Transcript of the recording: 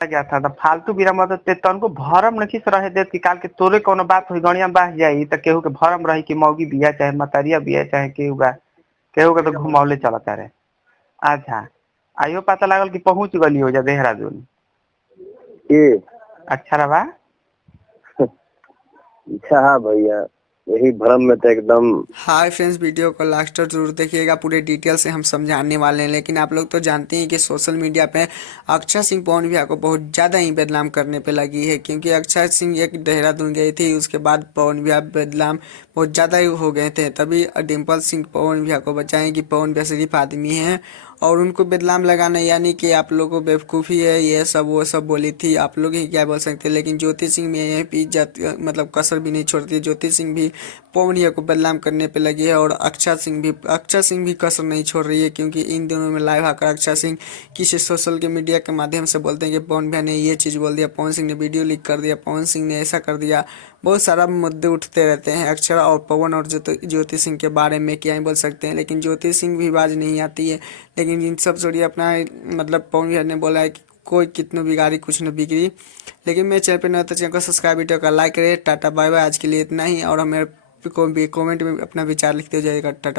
गया था तो फालतू बिना मदद ते तनको भरम नहीं से रहे देत कि काल के तोरे कोनो बात हुई गणिया बाह जाई त केहू के भरम रही कि मौगी बिया चाहे मतरिया बिया चाहे केहू के तो घुमौले चलता रहे। अच्छा आइयो पता लागल कि पहुंच गली हो जा देहरादून। के अच्छा रहा अच्छा हाँ भैया, यही भ्रम में तो एकदम। हाय फ्रेंड्स, वीडियो को लास्ट तक जरूर देखिएगा, पूरे डिटेल से हम समझाने वाले हैं। लेकिन आप लोग तो जानते हैं कि सोशल मीडिया पे अक्षय सिंह पवन भैया को बहुत ज़्यादा ही बदनाम करने पे लगी है, क्योंकि अक्षय सिंह एक देहरादून गई थी, उसके बाद पवन भैया बदनाम बहुत ज़्यादा ही हो गए थे। तभी डिम्पल सिंह पवन भैया को बचाएं कि पवन भैया शरीफ आदमी हैं और उनको बदनाम लगाना यानी कि आप लोगों को बेवकूफ़ी है, ये सब वो सब बोली थी, आप लोग ही क्या बोल सकते हैं। लेकिन ज्योति सिंह में यहीं पे इज्जत मतलब कसर भी नहीं छोड़ती। ज्योति सिंह भी पवन भैया को बदनाम करने पे लगी है और अक्षय सिंह भी कसर नहीं छोड़ रही है, क्योंकि इन दिनों में लाइव आकर अक्षय सिंह किसी सोशल के मीडिया के माध्यम से बोलते हैं कि पवन भैया ने ये चीज़ बोल दिया, पवन सिंह ने वीडियो लीक कर दिया, पवन सिंह ने ऐसा कर दिया। बहुत सारा मुद्दे उठते रहते हैं अक्षर और पवन और ज्योति सिंह के बारे में, क्या ही बोल सकते हैं। लेकिन ज्योति सिंह भी बाज नहीं आती है। लेकिन इन सब छोड़िए, अपना मतलब पवन भैया ने बोला है कि कोई कितनों बिगाड़ी कुछ न बिगड़ी। लेकिन मेरे चैनल पर न तो चैनल को सब्सक्राइब, वीडियो का लाइक करें। टाटा बाय बाय, आज के लिए इतना ही। और हमें कमेंट में अपना विचार लिखते हो जाएगा। टाटा।